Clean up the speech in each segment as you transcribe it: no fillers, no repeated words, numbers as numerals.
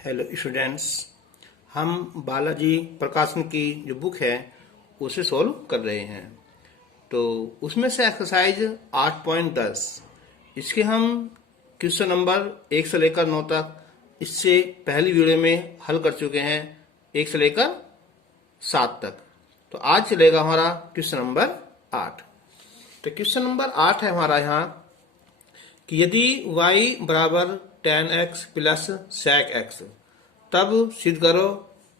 Hello students, हम बालाजी प्रकाशन की जो बुक है उसे सॉल्व कर रहे हैं। तो उसमें से एक्सरसाइज 8.10 इसके हम क्वेश्चन नंबर 1 से लेकर 9 तक इससे पहली वीडियो में हल कर चुके हैं, 1 से लेकर 7 तक। तो आज चलेगा हमारा क्वेश्चन नंबर 8। तो क्वेश्चन नंबर 8 है हमारा यहाँ कि यदि y बराबर tan x plus sec x, तब सिद्ध करो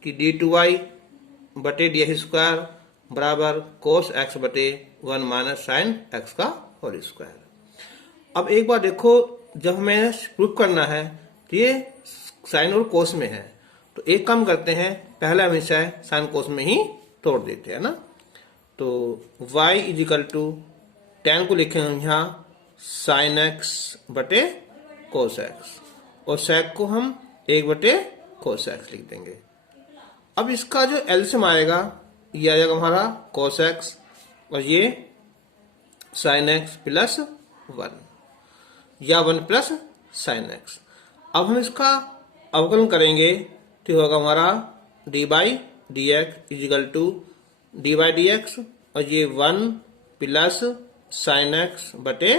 कि d2y बटे डी एक्स स्क्वायर बराबर cos x बटे 1 माइनस साइन x का होल स्क्वायर। अब एक बार देखो, जब हमें प्रूफ करना है तो ये साइन और कोस में है, तो एक काम करते हैं, पहले हम इसे साइन कोस में ही तोड़ देते हैं ना। तो y इजिकल टू tan को लिखेंगे हम यहाँ साइन x बटे कोस x और sec को हम 1 बटे कोस x लिख देंगे। अब इसका जो एलसीएम आएगा ये आ जाएगा हमारा कोस x और ये साइन x प्लस 1 या 1 प्लस साइन x। अब हम इसका अवकलन करेंगे तो होगा हमारा d by d x equal to d by d x और ये 1 प्लस साइन x बटे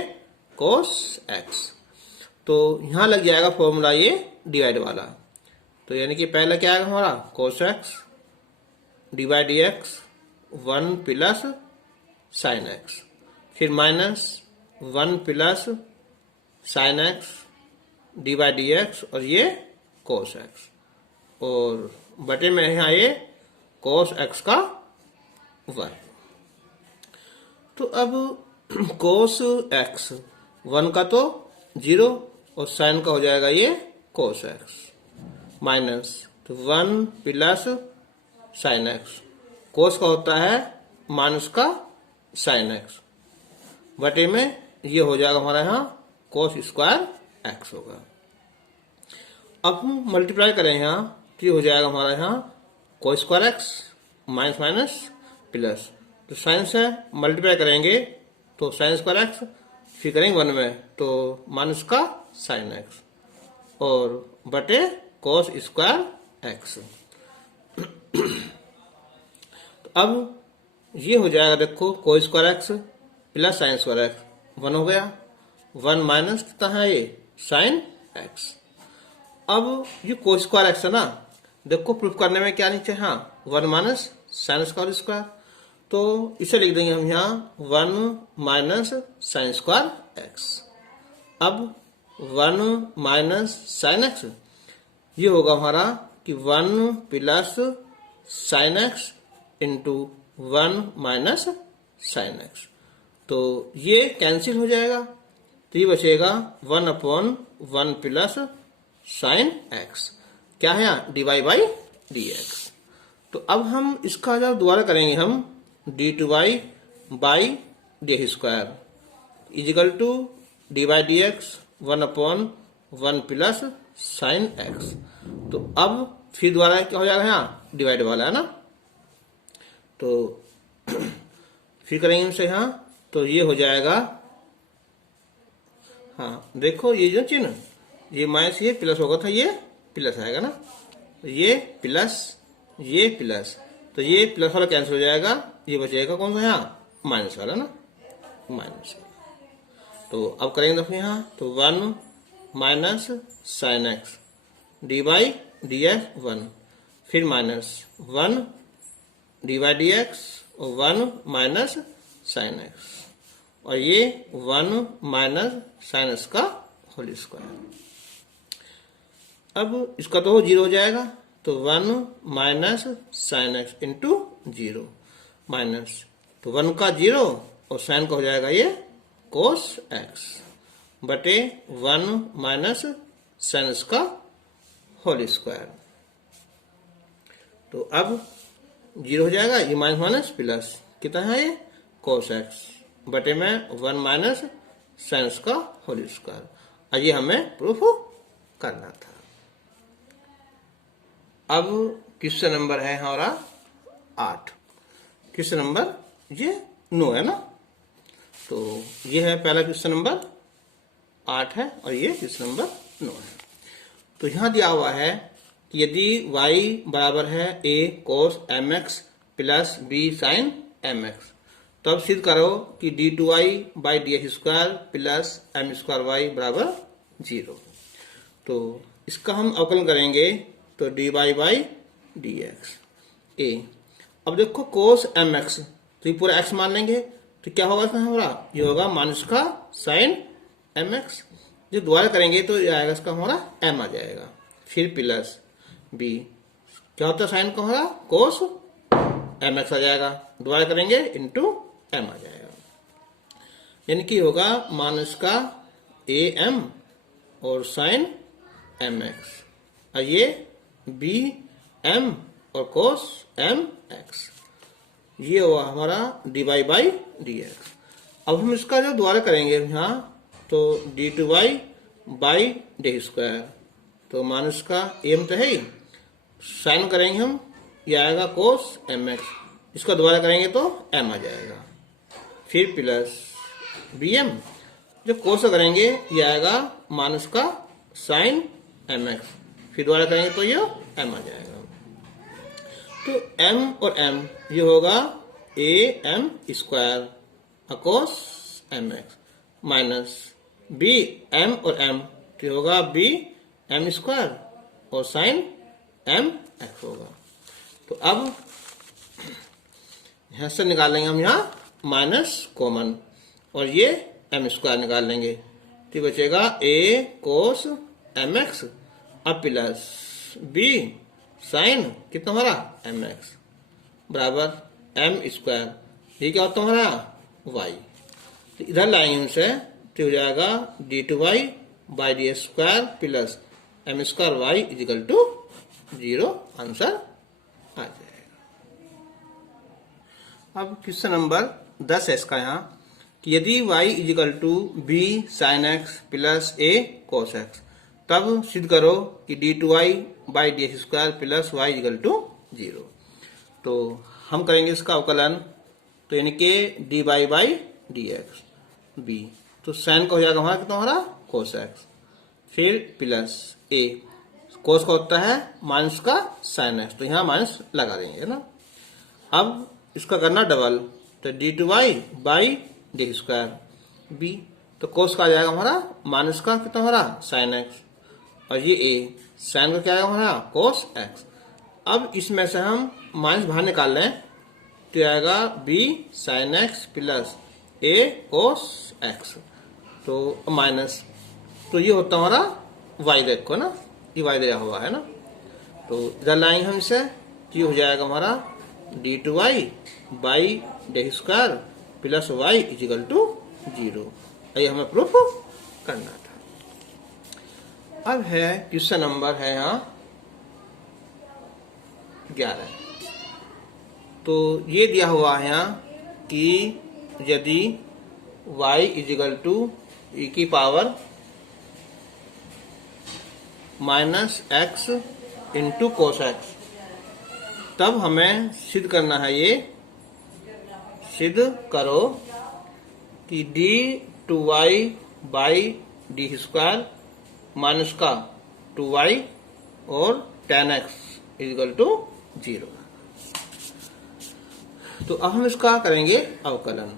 कोस x। तो यहां लग जाएगा फॉर्मूला ये डिवाइड वाला। तो यानी कि पहले क्या आएगा हमारा कोस x d by d x 1 plus sine x, फिर minus 1 plus sine x d by d x और ये कोस x और बटे में यहाँ ये कोस x का वर्ग। तो अब कोस x 1 का तो 0 और साइन का हो जाएगा ये कोस x माइनस तो 1 प्लस साइन x, कोस का होता है माइनस का साइन x बटे में ये हो जाएगा हमारा यहाँ कोस स्क्वायर x होगा। अब हम मल्टीप्लाई करें यहाँ तो ये हो जाएगा हमारा यहाँ cos square x minus minus plus, तो साइन से मल्टीप्लाई करेंगे तो साइन स्क्वायर x, फिर करेंगे 1 में तो माइनस का साइन x और बटे कोस स्क्वायर x। तो अब ये हो जाएगा, देखो cos square x plus sine square x 1 हो गया, 1 माइनस कितना है ये साइन x। अब ये कोस स्क्वायर x है ना, देखो प्रूफ करने में क्या नीचे हाँ 1 माइनस साइन स्क्वायर स्क्वायर, तो इसे लिख देंगे हम यहाँ 1 माइनस साइन स्क्वायर x। अब 1 माइनस साइन x ये होगा हमारा कि 1 plus sine x into 1 minus sine x, तो ये कैंसिल हो जाएगा, तो ये बचेगा 1 अपॉन 1 प्लस साइन x, क्या है यहाँ d y by d x. तो अब हम इसका जब दोबारा करेंगे हम d two y by d x square equal to d by d x 1 upon 1 plus sine x। तो अब फिर दोबारा क्या हो जाएगा यहाँ डिवाइड वाला है ना, तो फिर करेंगे हमसे यहाँ तो ये हो जाएगा, हाँ देखो ये जो चिन्ह ये माइनस ये प्लस होगा था, ये प्लस आएगा ना, ये प्लस तो ये प्लस वाला कैंसिल हो जाएगा, ये बचेगा कौन सा यहाँ माइनस वाला ना, माइनस। तो अब करेंगे देखो यहाँ तो 1 minus sine x d by d x 1, फिर minus 1 d by d x और 1 माइनस साइन x और ये 1 माइनस साइन x का होल स्क्वायर। अब इसका तो 0 हो जाएगा, तो 1 minus sine x into 0 minus तो 1 का 0 और साइन का हो जाएगा ये कोस x बटे 1 माइनस साइन x का होल स्क्वायर। तो अब 0 हो जाएगा, ये माइनस माइनस प्लस कितना है ये कोस x बटे में 1 माइनस साइन x का होल स्क्वायर, और ये हमें प्रूफ करना था। अब क्वेश्चन नंबर है हमारा 8, क्वेश्चन नंबर ये 9 है ना, तो ये है पहला क्वेश्चन नंबर 8 है और ये क्वेश्चन नंबर 9 है। तो यहां दिया हुआ है कि यदि y बराबर है a cos mx plus b sin mx, तो अब सिद्ध करो कि d2y by d x square plus m square y बराबर 0। तो इसका हम अवकलन करेंगे तो dy by d x a. अब देखो cos mx, तो ये पूरा x मान लेंगे, तो क्या होगा इसका हमारा, ये होगा माइनस का sin mx। जो दोबारा करेंगे तो ये आएगा इसका हमारा m आ जाएगा, फिर प्लस b, क्या होता है साइन का हमारा cos mx आ जाएगा, दोबारा करेंगे इंटू m आ जाएगा, यानी कि होगा माइनस का am और sin mx, और ये bm और cos mx, ये हुआ हमारा dy बाई डी एक्स। अब हम इसका जो दोबारा करेंगे यहाँ, तो d2y बाई डी स्क्वायर, तो माइनस का m तो है ही, साइन करेंगे हम, ये आएगा cos mx, इसका दोबारा करेंगे तो m आ जाएगा, फिर प्लस bm, जो cos करेंगे ये आएगा माइनस का sin mx, फिर दोबारा करेंगे तो ये m आ जाएगा। तो m और m ये होगा am square cos mx minus bm और m तो ये होगा bm स्क्वायर और sin mx होगा। तो अब यहां से निकालेंगे हम यहाँ माइनस कॉमन, और ये m स्क्वायर निकाल लेंगे, तो बचेगा a cos mx अब प्लस b साइन कितना हमारा mx बराबर m स्क्वायर, ये क्या होता है हमारा y, तो इधर लाएंगे हमसे, तो हो जाएगा d2y by d square plus m square y equal to 0, answer आ जाएगा। अब क्वेश्चन नंबर 10 है इसका यहाँ, कि यदि y equal to b sine x plus a cos x, तब सिद्ध करो कि d2y by d x square plus y equal to 0। तो हम करेंगे इसका अवकलन, तो यानी कि dy by d x b, तो साइन का हो जाएगा हमारा कितना हमारा cos x, फिर प्लस a, cos का होता है माइनस का sin x, तो यहाँ माइनस लगा देंगे ना। अब इसका करना डबल, तो d2y by d square b, तो cos का आ जाएगा हमारा माइनस का कितना हमारा sin x, और ये a साइन का क्या आएगा हमारा cos x। अब इसमें से हम माइनस बाहर निकाल लें, तो आएगा b sin x plus a cos x, तो माइनस, तो ये होता हमारा y देखो ना, ये y दिया हुआ है ना, तो इधर लाएंगे हम इसे, तो ये हो जाएगा हमारा d2y by d square plus y equal to 0, ये हमें प्रूफ करना था। अब है क्वेश्चन नंबर है यहाँ 11, तो ये दिया हुआ है यहाँ कि यदि y इजिकल टू e की power minus x into cos x, तब हमें सिद्ध करना है, ये सिद्ध करो कि d2y by d square minus का 2y और tan x इक्वल टू 0। तो अब हम इसका करेंगे अवकलन,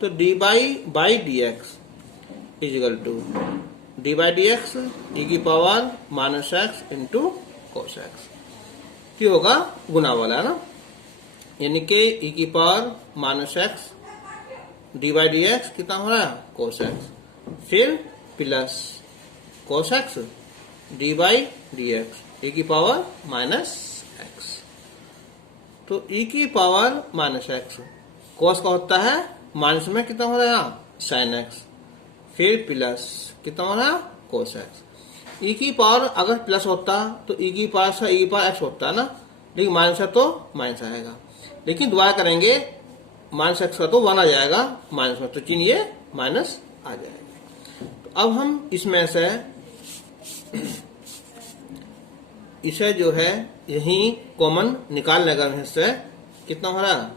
तो dy by d x equal to d by d x e की power minus x into cos x, क्या होगा गुना वाला है ना, यानी कि ई की power minus x d by d x कितना हो रहा है कोस एक्स, फिर plus cos x d by d x e की पावर माइनस एक्स, तो e की पावर माइनस एक्स, cos का होता है माइनस में कितना हो रहा है sin x, फिर प्लस कितना हो रहा है cos x, e की पावर अगर प्लस होता तो e की पावर से e की पावर x होता है ना, लेकिन माइनस है तो माइनस आएगा, लेकिन दोबारा करेंगे माइनस एक्स का तो 1 आ जाएगा माइनस में, तो चिन्ह ये माइनस आ जाएगा। तो अब हम इसमें से इसे जो है यही कॉमन निकाल लेगा, इससे कितना हो रहा है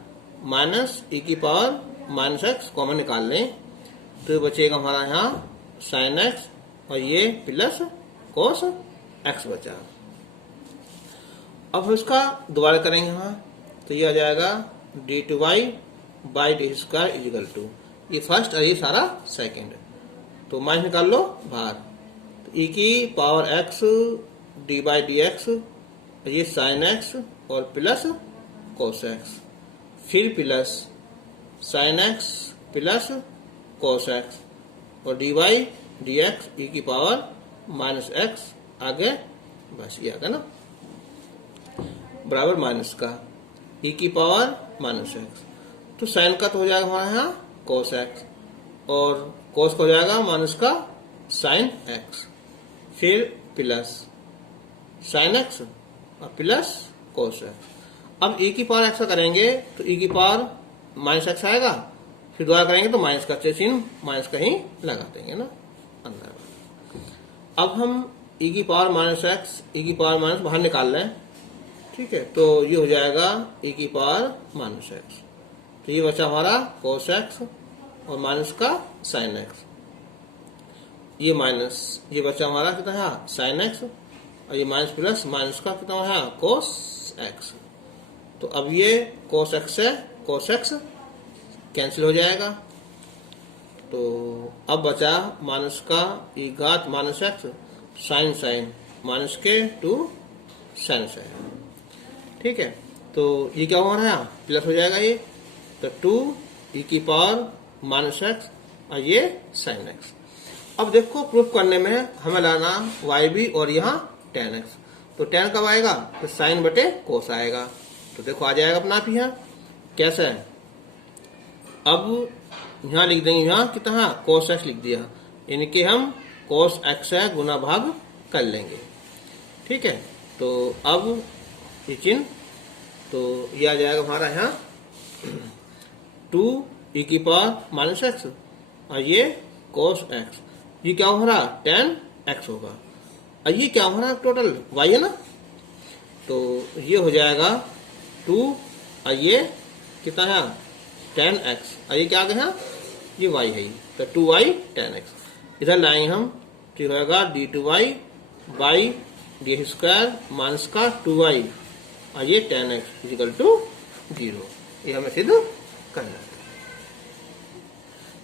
माइनस ई की पावर माइनस एक्स कॉमन निकाल लें, तो बचेगा हमारा यहाँ साइन एक्स और ये प्लस कोस एक्स बचा। अब हम इसका दोबारा करेंगे यहाँ, तो ये आ जाएगा d2y by d square equal to, ये फर्स्ट और ये सारा सेकेंड, तो माइनस निकाल लो बाहर, तो e की power x d by d x, ये साइन x और प्लस कोस x, फिर plus sine x plus cos x और D Y D x e की पावर माइनस एक्स, आगे बस ये आगे ना बराबर माइनस का e की पावर माइनस एक्स, तो साइन का तो हो जाएगा हमारे यहाँ कोस एक्स और कोस का हो जाएगा माइनस का साइन एक्स, फिर प्लस साइन एक्स और प्लस कोस एक्स। अब e की पावर एक्स का करेंगे तो e की पावर माइनस एक्स आएगा, फिर दोबारा करेंगे तो माइनस का चिन्ह माइनस का ही लगा देंगे ना अंदर। अब हम e की पावर माइनस एक्स e की पावर माइनस बाहर निकाल लें, ठीक है, तो ये हो जाएगा e की पावर माइनस एक्स, तो ये बचा हमारा कोस एक्स और माइनस का साइन एक्स, ये माइनस, ये बचा हमारा कितना है साइन एक्स और ये माइनस प्लस माइनस का कितना है कोस एक्स, तो अब ये कोस एक्स से कोस एक्स कैंसिल हो जाएगा, तो अब बचा माइनस का ई घात minus x sine sine minus के टू साइन साइन, ठीक है, तो ये क्या हो रहा है प्लस हो जाएगा ये, तो 2 e की पावर माइनस एक्स और ये साइन एक्स। अब देखो प्रूफ करने में हमें लाना वाई भी और यहाँ टेन एक्स, तो टेन कब आएगा तो साइन बटे कोस आएगा, तो देखो आ जाएगा अपना आप यहाँ कैसे है, अब यहाँ लिख देंगे यहाँ कितना कोस एक्स लिख दिया, इनके हम कोस एक्स है गुना भाग कर लेंगे, ठीक है, तो अब ये चिन्ह, तो ये आ जाएगा हमारा यहाँ 2 e की पावर माइनस एक्स और ये कोस एक्स, ये क्या हो रहा टेन एक्स होगा, और ये क्या हो रहा टोटल y है ना, तो ये हो जाएगा 2 और ये कितना है टेन एक्स और ये क्या आ गया ये y है, तो 2y टेन एक्स इधर लाएंगे हम, तो ये होगा d2y by d square minus का 2y और ये टेन एक्स इजिकल टू 0, ये हमें सिद्ध करना है।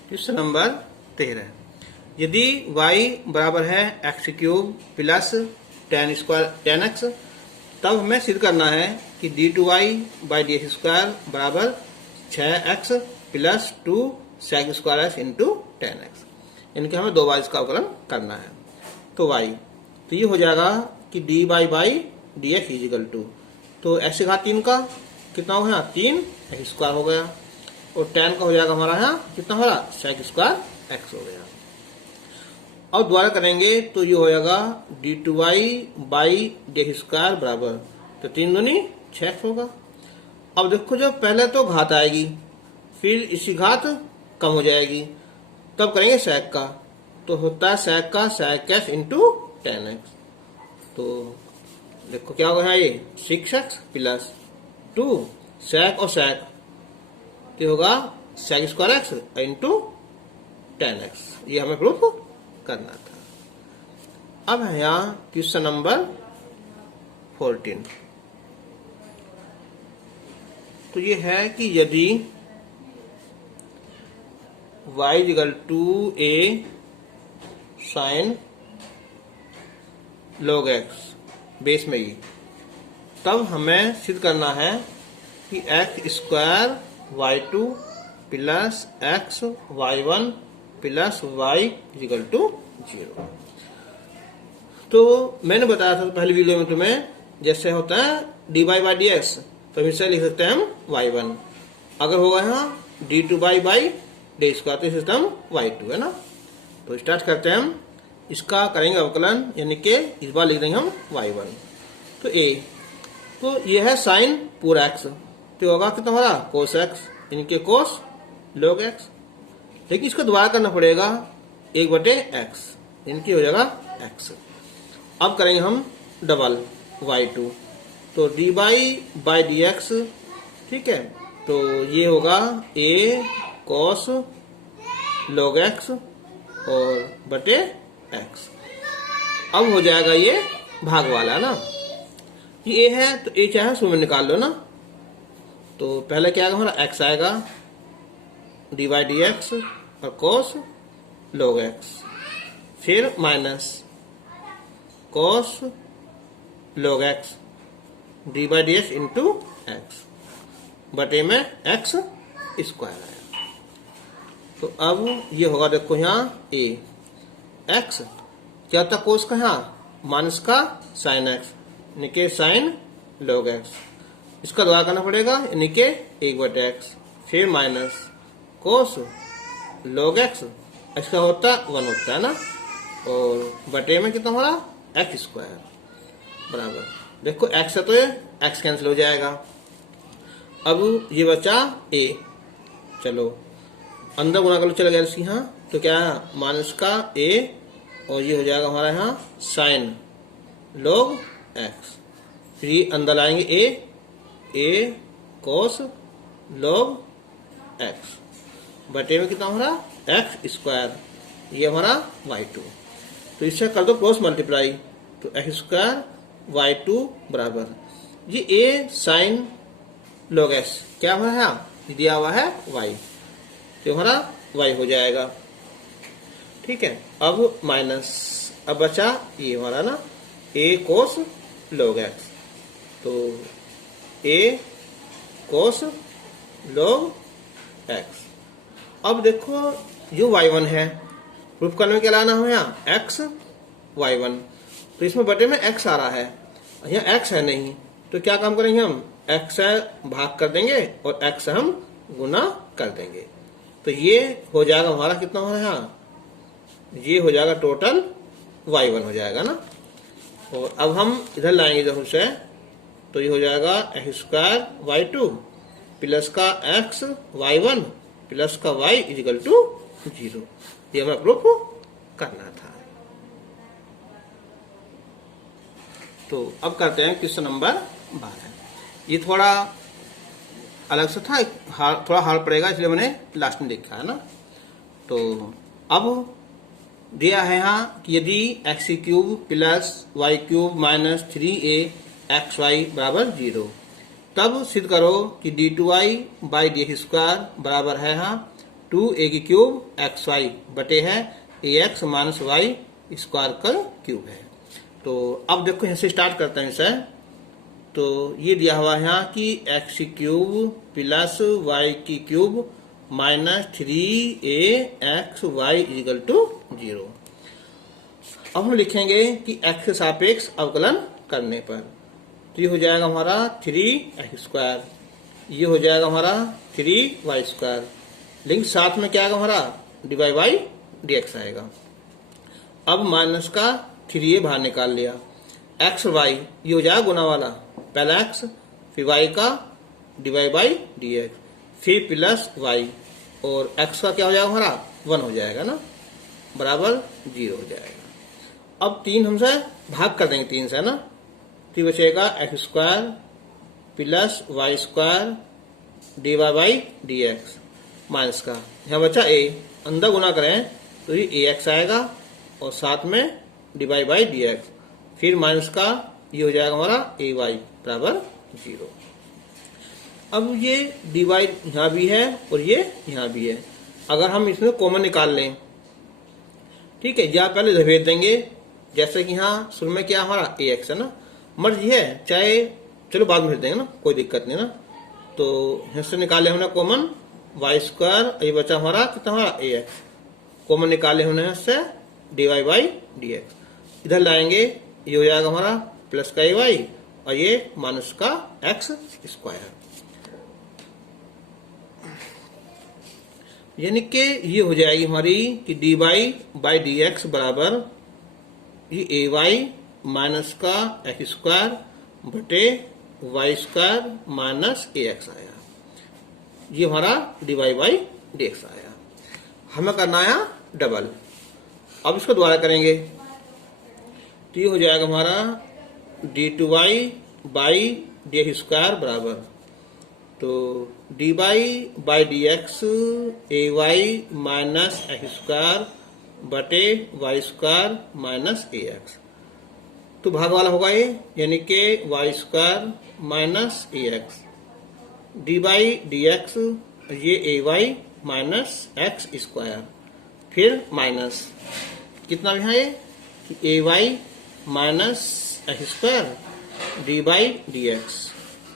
क्वेश्चन नंबर 13, यदि y बराबर है x cube plus ten square ten x, तब हमें सिद्ध करना है कि d2y बाई डी स्क्वायर बराबर 6x plus 2 sec square x into tan x, इनके हमें दो बार इसका अवकलन करना है, तो y, तो ये हो जाएगा कि dy by d x equal to, तो एक्स की घात 3 का कितना हो गया 3 एक्स स्क्वायर हो गया, और टेन का हो जाएगा हमारा यहाँ कितना हो रहा सेक स्क्वायर एक्स हो गया। और दोबारा करेंगे तो ये हो जाएगा d2y बाई डी स्क्वायर बराबर, तो 3 दूनी 6x होगा। अब देखो जब पहले तो घात आएगी फिर इसी घात कम हो जाएगी, तब करेंगे सेक का, तो होता है सेक का sec x into tan x, तो देखो क्या होगा ये 6x प्लस 2 सेक और सेक, तो होगा sec square x into tan x, ये हमें प्रूफ करना था। अब है यहाँ क्वेश्चन नंबर 14, तो ये है कि यदि y equal to a sine log x base में ही, तब हमें सिद्ध करना है कि x square y2 plus x y1 plus y equal to 0। तो मैंने बताया था पहली वीडियो में तुम्हें, जैसे होता है dy बाई डी एक्स, तो इसे लिख सकते हैं हम y1, अगर होगा यहाँ d2y बाई डी स्क्वायर तो सिस्टम y2 है ना। तो स्टार्ट करते हैं हम, इसका करेंगे अवकलन, यानी कि इस बार लिख देंगे हम y1, तो a, तो ये है साइन पूरा x, तो होगा कितना हमारा कोस x, इनके कोस log x, लेकिन इसको दोबारा करना पड़ेगा 1/x, इनकी हो जाएगा x। अब करेंगे हम डबल y2, तो dy बाई डी एक्स, ठीक है, तो ये होगा a cos log x और बटे x। अब हो जाएगा ये भाग वाला ना, ये a है तो a चाहे शुरू में निकाल लो ना। तो पहले क्या आएगा हमारा x आएगा dy dx और cos log x, फिर minus cos log x dy dx into x बटे में x स्क्वायर आया। तो अब ये होगा, देखो यहाँ a x क्या होता है कोस का, यहाँ माइनस का साइन x यानी के साइन log x, इसका द्वारा करना पड़ेगा यानी के 1/x, फिर माइनस कोस log x, इसका होता 1 होता है ना, और बटे में कितना हमारा x स्क्वायर बराबर, देखो x है तो ये x कैंसिल हो जाएगा। अब ये बचा a, चलो अंदर गुना कर लो, चला गया यहाँ, तो क्या है माइनस का a और ये हो जाएगा हमारा यहाँ साइन log x, फिर ये अंदर लाएंगे a cos log x बटे में कितना हमारा x स्क्वायर, ये हमारा y2, तो इससे कर दो क्रॉस मल्टीप्लाई, तो x स्क्वायर y2 बराबर ये a साइन log x क्या हुआ है, दिया हुआ है y, तो हमारा y हो जाएगा। ठीक है, अब माइनस, अब बचा ये हमारा ना a cos log x, तो a cos log x। अब देखो जो y1 है प्रूफ करने में क्या लाना है, यहाँ x y1, तो इसमें बटे में x आ रहा है, यहाँ x है नहीं, तो क्या काम करेंगे हम, x है भाग कर देंगे और x से हम गुना कर देंगे, तो ये हो जाएगा हमारा कितना हो रहा है यहाँ, ये हो जाएगा टोटल y1 हो जाएगा ना। और अब हम इधर लाएंगे जब से, तो ये हो जाएगा x स्क्वायर y2 प्लस का x y1 प्लस का y इजिकल टू 0, ये हमें प्रूफ करना था। तो अब करते हैं क्वेश्चन नंबर 12, ये थोड़ा अलग से था, थोड़ा हार्ड पड़ेगा इसलिए मैंने लास्ट में लिखा है ना। तो अब दिया है यहाँ कि यदि x cube plus y cube minus 3a xy बराबर 0, तब सिद्ध करो कि d2y बाई dx स्क्वायर बराबर है यहाँ 2a की क्यूब xy बटे है ax माइनस y स्क्वायर का क्यूब है। तो अब देखो यहाँ से स्टार्ट करते हैं इसे, तो ये दिया हुआ है यहाँ कि x क्यूब प्लस y की cube minus 3axy equal to 0। अब हम लिखेंगे कि x के सापेक्ष अवकलन करने पर, तो ये हो जाएगा हमारा 3x स्क्वायर, ये हो जाएगा हमारा 3y स्क्वायर, लेकिन साथ में क्या आएगा हमारा dy बाई dx आएगा। अब माइनस का 3a बाहर निकाल लिया, x y ये हो जाएगा गुना वाला, पहला x फिर y का dy बाई dx, फिर प्लस y और x का क्या हो जाएगा हमारा 1 हो जाएगा ना, बराबर 0 हो जाएगा। अब 3 हमसे भाग कर देंगे 3 से ना, तो बचेगा x square plus y square dy by dx minus का, यहाँ बचा a, अंदर गुना करें तो ये ax आएगा और साथ में dy बाई dx, फिर माइनस का ये हो जाएगा हमारा ay बराबर 0। अब ये dy यहाँ भी है और ये यहाँ भी है, अगर हम इसमें कॉमन निकाल लें, ठीक है, या पहले इधर भेज देंगे, जैसे कि यहाँ शुरू में क्या हमारा ax है ना, मर्जी है चाहे चलो बाद में भेज देंगे ना, कोई दिक्कत नहीं ना। तो यहाँ से निकाले हमने कॉमन y स्क्वायर, ये बचा हमारा कितना हमारा ax, कॉमन निकाले हमने यहाँ से dy बाई dx, इधर लाएंगे ये हो जाएगा हमारा प्लस का ay और ये माइनस का x स्क्वायर, यानी कि ये हो जाएगी हमारी कि dy बाई dx बराबर ये ay माइनस का x स्क्वायर बटे y स्क्वायर माइनस ax आया, ये हमारा dy बाई dx आया। हमें करना आया डबल, अब इसको दोबारा करेंगे तो ये हो जाएगा हमारा d2y बाई dx स्क्वायर बराबर, तो dy by dx ay minus x square बटे y स्क्वायर माइनस ax, तो भाग वाला होगा ये, यानी कि y square minus a x d by d x, ये a y minus x square, फिर माइनस कितना यहाँ ये कि a y minus x square d by d x,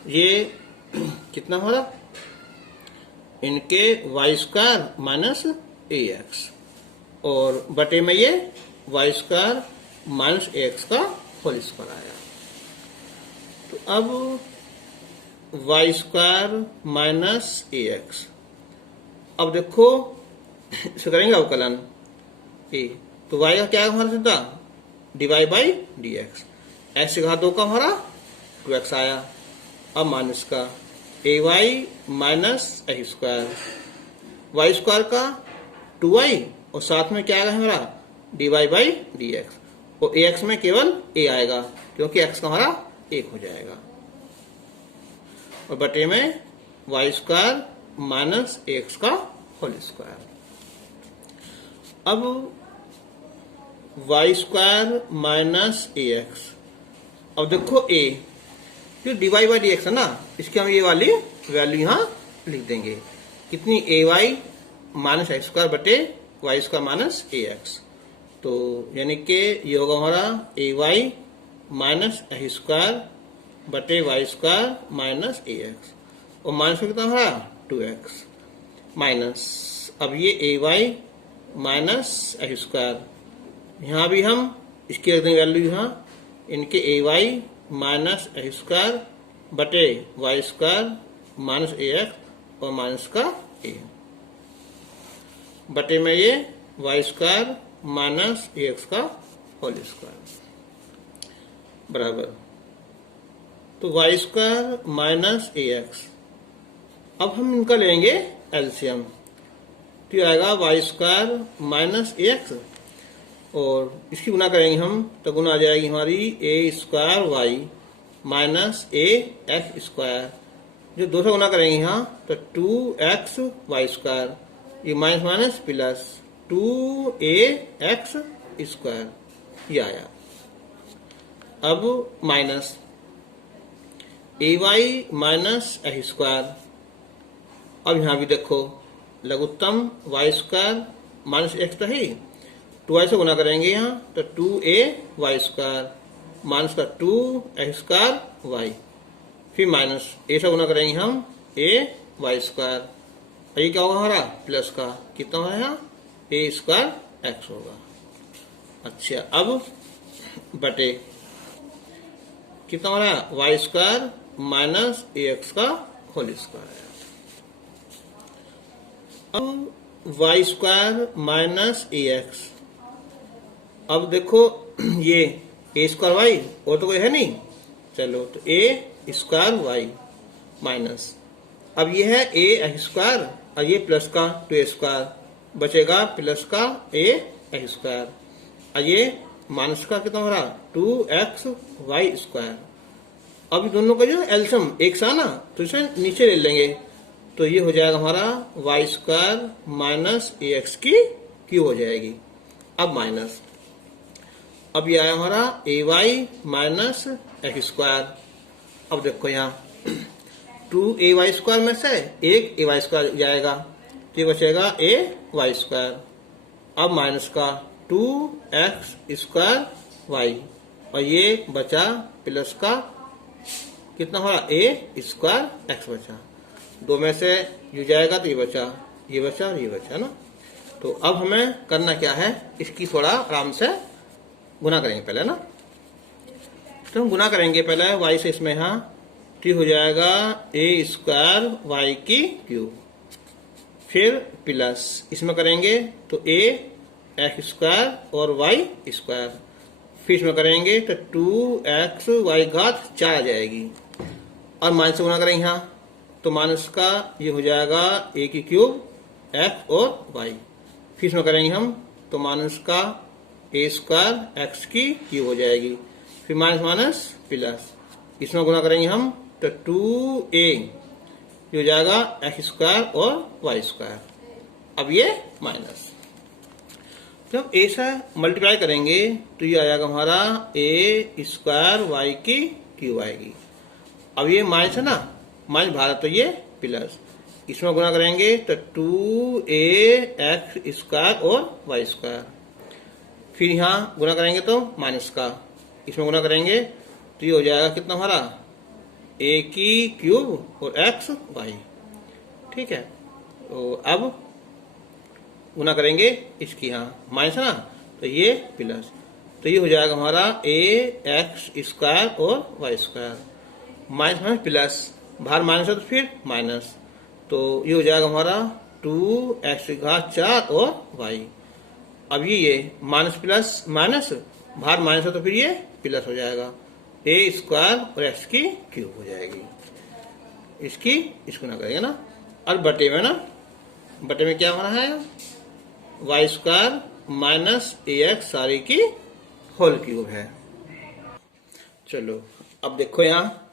ये कितना होगा इनके y square minus a x, और बटे में ये y square minus a x का होल स्क्वायर आया। तो अब y square minus a x, अब देखो इसे करेंगे अवकलन ए, तो वाई का क्या है हमारा सीधा d y by d x, x की घात 2 का हमारा 2x आया। अब माइनस का a y minus x square, y square का 2y और साथ में क्या आएगा हमारा d y by d x, और ए एक्स में केवल ए आएगा क्योंकि x का हमारा 1 हो जाएगा, और बटे में वाई स्क्वायर माइनस एक्स का होल स्क्वायर। अब y square minus a x, अब देखो a जो d y by d x है ना, इसकी हम ये वाली वैल्यू यहाँ लिख देंगे, कितनी ए वाई माइनस एक्स स्क्वायर बटे Y square minus a x, तो यानी कि ये होगा हमारा ए वाई माइनस एक्स स्क्वायर बटे Y square minus a x, और माइनस कितना हमारा 2x माइनस, अब ये a y minus x square, यहाँ भी हम इसकी रख देंगे वैल्यू यहाँ, इनके ए वाई माइनस एक्स स्क्वायर बटे Y square minus a x और माइनस का ए, बटे में ये y square minus a x का होल स्क्वायर बराबर, तो Y square minus a x, अब हम इनका लेंगे एलसीएम, तो आएगा Y square minus a x, और इसकी गुना करेंगे हम तो गुना आ जाएगी हमारी ए square Y minus a x square, जो 2 से गुना करेंगे यहाँ तो 2x वाई स्क्वायर, ये minus minus plus 2ax square, ये आया। अब माइनस ए वाई माइनस एक्स स्क्वायर, अब यहाँ भी देखो लघुत्तम वाई स्क्वायर माइनस एक्स तो है, 2y से गुना करेंगे यहाँ तो 2a वाई स्क्वायर माइनस का 2x स्क्वायर वाई, फिर माइनस ए से गुना करेंगे हम a वाई स्क्वायर, और ये क्या होगा हमारा प्लस का कितना होगा यहाँ a स्क्वायर x होगा। अच्छा अब बटे कितना हो रहा है Y square minus a x का होल स्क्वायर, अब y square minus a x, अब देखो ये ए स्क्वायर वाई और तो कोई है नहीं, चलो तो ए स्क्वायर वाई माइनस, अब ये है ए एक्स स्क्वायर और ये प्लस का 2 स्क्वायर बचेगा प्लस का ए एक्स स्क्वायर, और ये माइनस का कितना हो रहा 2x वाई स्क्वायर। अब दोनों का जो एलसीएम एक सा ना तो इसे नीचे ले लेंगे, तो ये हो जाएगा हमारा Y square minus a x की क्यूब हो जाएगी। अब माइनस, अब ये आया हमारा ए वाई माइनस एक्स स्क्वायर। अब देखो यहाँ 2 वाई स्क्वायर में से एक ए वाई स्क्वायर जाएगा तो ये बचेगा ए वाई स्क्वायर। अब माइनस का 2x स्क्वायर वाई और ये बचा प्लस का कितना हो रहा ए स्क्वायर एक्स बचा, 2 में से यू जाएगा तो ये बचा और ये बचा ना। तो अब हमें करना क्या है, इसकी थोड़ा आराम से गुना करेंगे पहले ना। तो हम गुना करेंगे पहले y से इसमें, यहाँ तो हो जाएगा ए स्क्वायर वाई की क्यूब, फिर प्लस इसमें करेंगे तो ए एक्स स्क्वायर और वाई स्क्वायर, फिर इसमें करेंगे तो 2x वाई घात 4 आ जाएगी, और माइनस से गुना करेंगे यहाँ तो माइनस का ये हो जाएगा ए की क्यूब x और y, फिर इसमें करेंगे हम तो माइनस का ए स्क्वायर एक्स की क्यूब हो जाएगी, फिर माइनस माइनस प्लस इसमें गुना करेंगे हम तो 2a हो जाएगा एक्स स्क्वायर और वाई स्क्वायर। अब ये माइनस, जब ए से मल्टीप्लाई करेंगे तो ये आ जाएगा हमारा ए स्क्वायर वाई की क्यूब आएगी। अब ये माइनस है ना, माइनस बाहर तो ये प्लस, इसमें गुना करेंगे तो 2a x स्क्वायर और वाई स्क्वायर। फिर यहाँ गुना करेंगे तो माइनस का, इसमें गुना करेंगे तो ये हो जाएगा कितना हमारा a की क्यूब और x वाई। ठीक है, तो अब गुना करेंगे इसकी, यहाँ माइनस है ना तो ये प्लस, तो ये हो जाएगा हमारा a x स्क्वायर और y square. Minus minus plus, बाहर माइनस है तो फिर माइनस, तो ये हो जाएगा हमारा 2x⁴ और y। अब ये माइनस प्लस माइनस, बाहर माइनस है तो फिर ये प्लस हो जाएगा, a स्क्वायर और x की क्यूब हो जाएगी। इसको ना करेंगे ना, और बटे में ना, बटे में क्या होना है वाई स्क्वायर माइनस ax सारी की होल क्यूब है। चलो अब देखो यहाँ,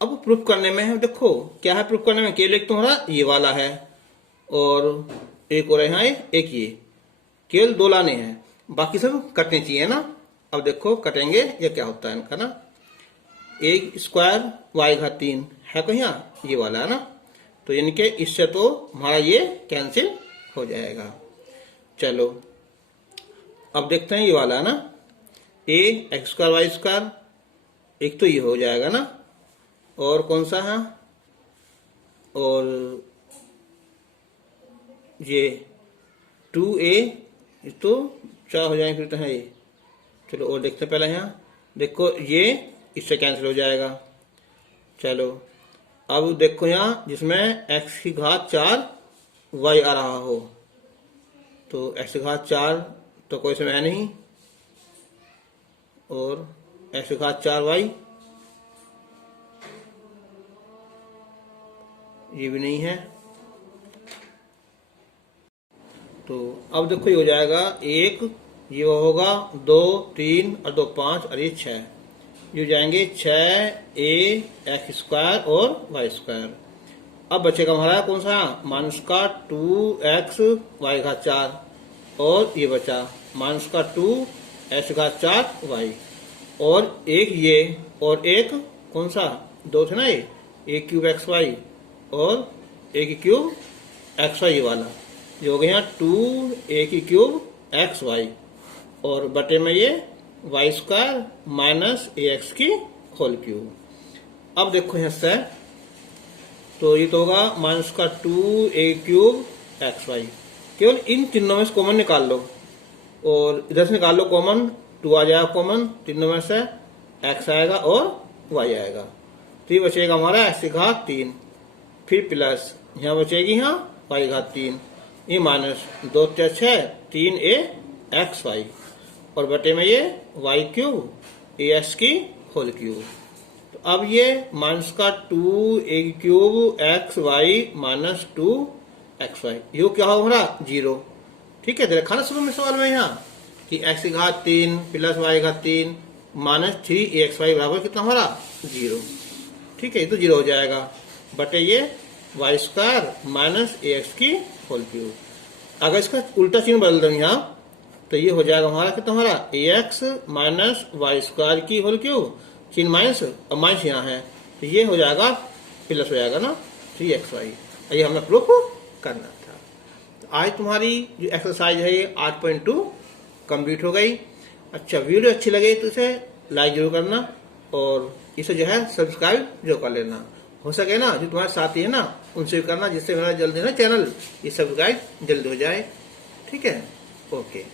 अब प्रूफ करने में है, देखो क्या है प्रूफ करने में, केवल एक तुम्हारा ये वाला है और एक और यहाँ एक ये, केवल दो लाने हैं, बाकी सब कटने चाहिए ना। अब देखो कटेंगे, ये क्या होता है इनका ना, ए स्क्वायर वाई घात 3 है कहीं यहाँ, ये वाला है ना, तो यानी कि इससे तो हमारा ये कैंसिल हो जाएगा। चलो अब देखते हैं ये वाला है ना, ए एक्स स्क्वायर वाई स्क्वायर, एक तो ये हो जाएगा ना, और कौन सा है, और ये 2a तो क्या हो जाएंगे फिर तो है ये। चलो और देखते हैं पहले, यहाँ देखो ये इससे कैंसिल हो जाएगा। चलो अब देखो यहाँ जिसमें x⁴ y आ रहा हो, तो x⁴ तो कोई समय नहीं, और x⁴ y ये भी नहीं है। तो अब देखो ये हो जाएगा एक, ये होगा 2 3 और 2 5 और ये 6, ये हो जाएंगे 6a x स्क्वायर और वाई स्क्वायर। अब बचेगा हमारा कौन सा, माइनस का 2x y⁴, और ये बचा माइनस का 2x⁴ y, और एक ये, और एक कौन सा, दो थे ना ये, a क्यूब x y और a की क्यूब x y, ये वाला ये हो गया 2a की क्यूब x y, और बटे में ये वाई स्क्वायर माइनस ax की होल क्यूब। अब देखो यहाँ से, तो ये तो होगा माइनस का 2a क्यूब x y, केवल इन तीनों में से कॉमन निकाल लो, और इधर से निकाल लो कॉमन, 2 आ जाएगा कॉमन, तीनों में से x आएगा और y आएगा, तो ये बचेगा हमारा x⁴, फिर प्लस यहाँ बचेगी यहाँ y⁴, ये माइनस 2 × 6 3a x y, और बटे में ये y क्यूब ax की होल क्यूब। तो अब ये माइनस का 2a cube x y minus 2x y, ये क्या होगा हमारा 0। ठीक है, देखा ना शुरू में सवाल में यहाँ कि x⁴ plus y⁴ minus 3ax y बराबर कितना हमारा 0। ठीक है, ये तो 0 हो जाएगा, बटे ये वाई स्क्वायर माइनस ax की होल क्यूब। अगर इसका उल्टा चिन्ह बदल देंगे यहाँ, तो ये हो जाएगा हमारा कितना हमारा ax माइनस वाई स्क्वायर की होल क्यूब, चिन्ह माइनस और माइनस यहाँ है, तो ये हो जाएगा प्लस हो जाएगा ना 3xy। ये हमने प्रूफ करना था। तो आज तुम्हारी जो एक्सरसाइज है ये 8.2 कंप्लीट हो गई। अच्छा, वीडियो अच्छी लगे तो इसे लाइक जरूर करना, और इसे जो है सब्सक्राइब जो कर लेना, हो सके ना जो तुम्हारे साथी है ना उनसे करना, जिससे मेरा जल्दी ना चैनल ये सब्सक्राइब जल्दी हो जाए। ठीक है, ओके।